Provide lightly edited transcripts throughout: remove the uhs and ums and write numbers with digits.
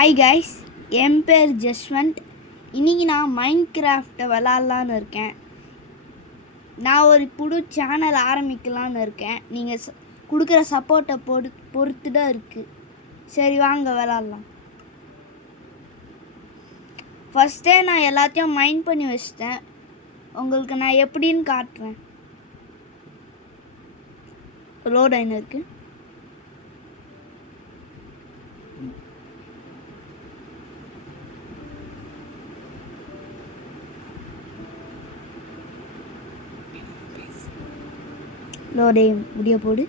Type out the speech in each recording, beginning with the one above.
Hi guys, என் பேர் ஜஸ்வந்த். இன்றைக்கி நான் மைண்ட் கிராஃப்டை விளாட்லான்னு இருக்கேன். நான் ஒரு புது சேனல் ஆரம்பிக்கலான்னு இருக்கேன். நீங்கள் கொடுக்குற சப்போர்ட்டை பொறுத்து தான் இருக்குது. சரி வாங்க விளாட்லாம். ஃபஸ்ட்டே நான் எல்லாத்தையும் மைண்ட் பண்ணி வச்சிட்டேன். உங்களுக்கு நான் எப்படின்னு காட்டுறேன். லோட் ஆயின்னு இருக்குது. லோடே முடிய போடு.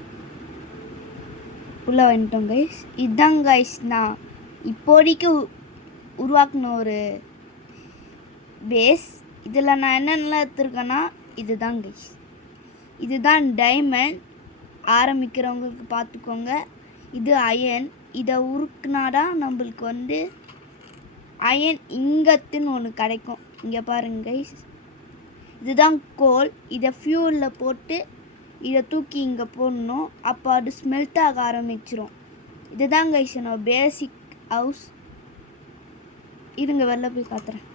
உள்ளே வந்துட்டோம் கைஸ். இதுதான் கைஸ் நான் இப்போதைக்கு உருவாக்கின ஒரு பேஸ். இதில் நான் என்னென்னலாம் எடுத்துருக்கேன்னா இதுதான் கைஸ். இதுதான் டைமண்ட். ஆரம்பிக்கிறவங்களுக்கு பார்த்துக்கோங்க. இது அயன். இதை உருக்குனாதான் நம்மளுக்கு அயன் இங்கத்துன்னு ஒன்று கிடைக்கும். இங்கே பாருங்க கைஸ், இதுதான் கோல். இதை ஃபியூலில் போட்டு இதை தூக்கி இங்கே போடணும். அப்போ அது ஸ்மெல்ட் ஆக ஆரம்பிச்சிரும். இதுதான் கைஸ் என்னோட பேசிக் ஹவுஸ். இருங்க வெளில போய் காத்துறேன்.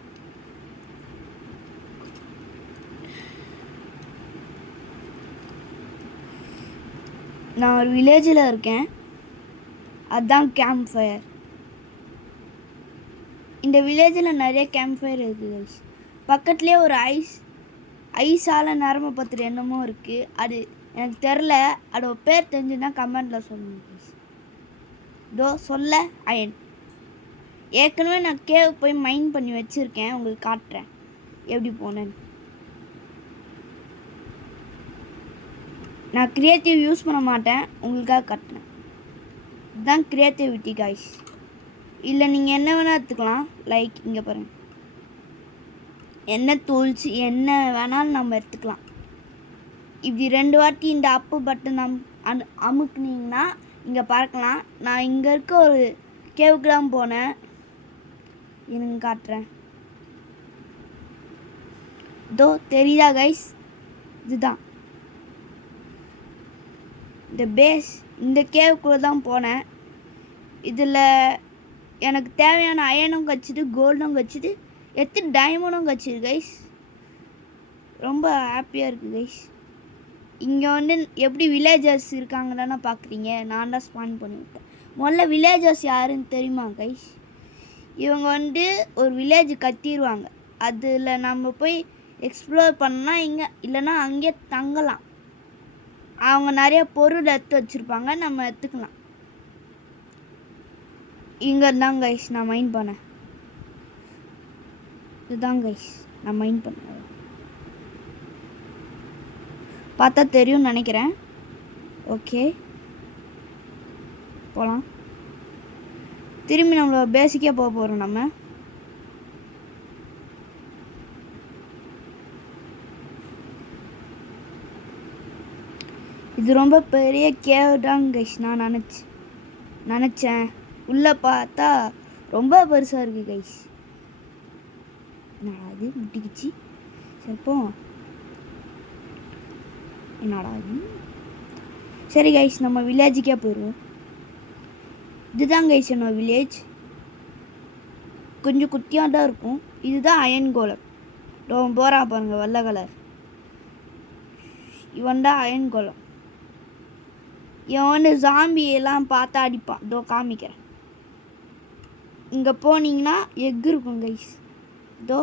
நான் ஒரு வில்லேஜில் இருக்கேன். அதுதான் கேம்ப் ஃபயர். இந்த வில்லேஜில் நிறைய கேம்ப் ஃபயர் இருக்குது கைஸ். பக்கத்துலேயே ஒரு ஐஸால் நரம்பு பத்திர என்னமோ இருக்குது. அது எனக்கு தெரில. அதோட பேர் தெரிஞ்சுன்னா கமெண்டில் சொல்லுங்க கைஸ். இதோ சொல்ல அயன். ஏற்கனவே நான் கேவ் போய் மைண்ட் பண்ணி வச்சுருக்கேன். உங்களுக்கு காட்டுறேன் எப்படி போனேன்னு. நான் க்ரியேட்டிவ் யூஸ் பண்ண மாட்டேன், உங்களுக்காக காட்டுறேன். இதுதான் க்ரியேட்டிவிட்டி கைஸ். இல்லை நீங்கள் என்ன வேணால் எடுத்துக்கலாம். லைக் இங்கே பாருங்கள், என்ன டூல்ஸ் என்ன வேணாலும் நம்ம எடுத்துக்கலாம். இப்படி 2 வாட்டி இந்த அப்பு பட்டன் அமுக்குனிங்கன்னா இங்கே பார்க்கலாம். நான் இங்கே இருக்க ஒரு கேவுக்கு தான் போனேன். எனக்கு காட்டுறேன். இதோ தெரியுதா கைஸ்? இதுதான் இந்த பேஸ். இந்த கேவுக்குள்ளே தான் போனேன். இதில் எனக்கு தேவையான அயனும் கிடச்சிது, கோல்டும் கிடச்சிது, டைமண்டும் கிடச்சிது கைஸ். ரொம்ப ஹாப்பியாக இருக்குது கைஸ். இங்கே எப்படி வில்லேஜர்ஸ் இருக்காங்க தானே பார்க்குறீங்க. நான் தான் ஸ்பான் பண்ணிவிட்டேன். முதல்ல வில்லேஜர்ஸ் யாருன்னு தெரியுமா கைஸ்? இவங்க ஒரு வில்லேஜ் கட்டிடுவாங்க. அதில் நம்ம போய் எக்ஸ்ப்ளோர் பண்ணால் இங்கே இல்லைன்னா அங்கேயே தங்கலாம். அவங்க நிறைய பொருள் எடுத்து வச்சுருப்பாங்க, நம்ம எடுத்துக்கலாம். இங்கே தான் கைஸ் நான் மைண்ட் பண்ணேன். இதுதான் கைஸ் நான் மைண்ட் பண்ணேன். பார்த்தா தெரியும்னு நினைக்கிறேன். ஓகே போகலாம். திரும்பி நம்மளோட பேசிக்காக போக போகிறோம். நம்ம இது ரொம்ப பெரிய கேவ் தான் கைஸ். நான் நினச்சேன் உள்ளே பார்த்தா ரொம்ப பெருசாக இருக்குது கைஸ். என்னடா அது முட்டிக்கிச்சு. சரிப்போ என்னடா இது. சரி கைஸ் நம்ம வில்லேஜுக்கே போயிடுவோம். இதுதான் கைஸ் என்னோட வில்லேஜ். கொஞ்சம் குட்டியாக தான் இருக்கும். இதுதான் அயன் கோலம். போகிறா பாருங்க வெள்ளை கலர். இவன் தான் அயன் கோலம். இவன் ஜாம்பியெல்லாம் பார்த்தா அடிப்பான். இதோ காமிக்கிறேன். இங்கே போனீங்கன்னா எக் இருக்கும் கைஸ். இதோ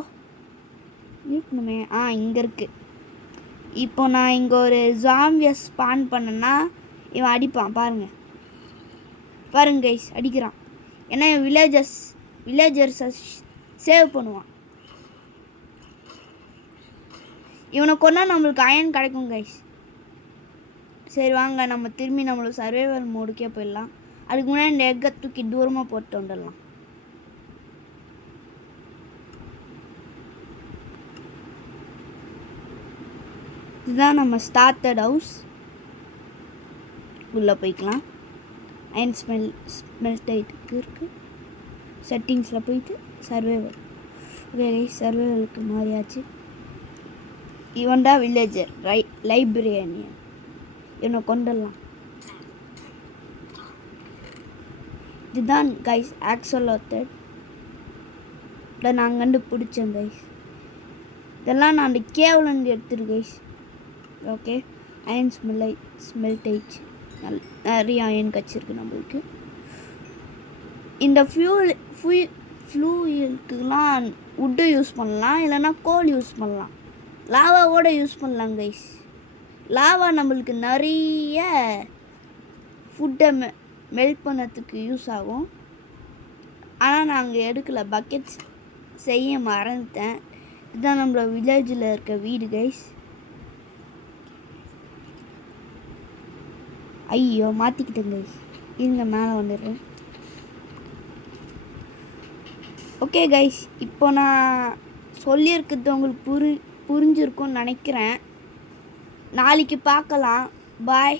இருக்கணுமே. இங்கே இருக்குது. இப்போ நான் இங்கே ஒரு ஜாம்பியை ஸ்பான் பண்ணேன்னா இவன் அடிப்பான். பாருங்க கைஸ் அடிக்கிறான். ஏன்னா வில்லேஜர்ஸை சேவ் பண்ணுவான். இவனை கொண்டா நம்மளுக்கு அயன் கிடைக்கும் கைஸ். சரி வாங்க நம்ம திரும்பி நம்மளுக்கு சர்வைவல் மோடுக்கே போயிடலாம். அதுக்கு முன்னாடி இந்த எக்கை தூக்கி தூரமாக போட்டு வந்துடலாம். இதுதான் நம்ம ஸ்டார்டட் ஹவுஸ். உள்ளே போய்க்கலாம். அயன் ஸ்மெல்ட் ஆகிட்டு இருக்குது. செட்டிங்ஸில் போயிட்டு சர்வைவல். ஓகே சர்வைவலுக்கு மாறியாச்சு. இவன்டா வில்லேஜர் லைப்ரரியன். இவனை கொண்டுடலாம். இதுதான் கைஸ் ஆக்சலோட்டட் இதை நான் கண்டுபிடிச்சேன் கைஸ். இதெல்லாம் நான் அந்த கேவ்லேருந்து எடுத்துரு கைஸ். ஓகே அயன் ஸ்மெல்டேஜ் நிறைய அயன் கிடச்சிருக்கு நம்மளுக்கு. இந்த ஃப்ளூயிலுக்குலாம் வுட்டு யூஸ் பண்ணலாம், இல்லைன்னா கோல் யூஸ் பண்ணலாம், லாவாவோட யூஸ் பண்ணலாம் கைஸ். லாவா நம்மளுக்கு நிறைய ஃபுட்டை மெல்ட் பண்ணதுக்கு யூஸ் ஆகும். ஆனால் நாங்கள் எடுக்கலை, பக்கெட்ஸ் செய்ய மறந்துட்டேன். இதுதான் நம்மளோட வில்லேஜில் இருக்க வீடு கைஸ். ஐயோ மாற்றிக்கிட்டேன் கைஸ், இருங்க மேலே வந்துடுறேன். ஓகே கைஸ், இப்போ நான் சொல்லியிருக்கிறது உங்களுக்கு புரிஞ்சிருக்கும்னு நினைக்கிறேன். நாளைக்கு பார்க்கலாம். பாய்.